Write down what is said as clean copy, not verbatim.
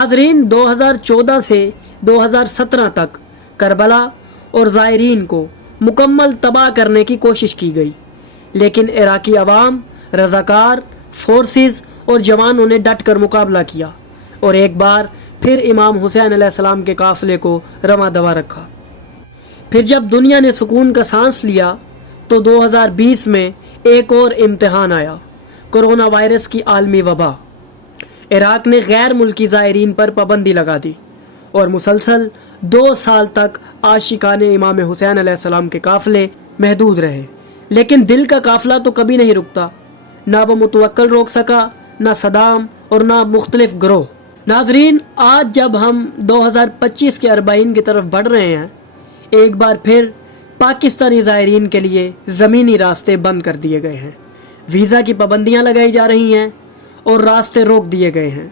नाज़रीन, 2014 से 2017 तक करबला और ज़ायरीन को मुकम्मल तबाह करने की कोशिश की गई, लेकिन इराकी अवाम, रज़ाकार, फोर्सेस और जवानों ने डट कर मुकाबला किया और एक बार फिर इमाम हुसैन अलैहिस्सलाम के काफ़िले को रवा दवा रखा। फिर जब दुनिया ने सुकून का सांस लिया तो 2020 में एक और इम्तिहान आया, कोरोना वायरस की आलमी वबा। इराक ने गैर मुल्की ज़ायरीन पर पाबंदी लगा दी और मुसलसल 2 साल तक आशिकाने इमाम हुसैन अलैहिस्सलाम के काफ़िले महदूद रहे। लेकिन दिल का काफ़िला तो कभी नहीं रुकता, ना वो मुतवक्किल रोक सका, ना सदाम और ना मुख्तलिफ ग्रोह। नाजरीन, आज जब हम 2025 के 40 की तरफ बढ़ रहे हैं, एक बार फिर पाकिस्तानी ज़ायरीन के लिए ज़मीनी रास्ते बंद कर दिए गए हैं, वीज़ा की पाबंदियां लगाई जा रही हैं और रास्ते रोक दिए गए हैं।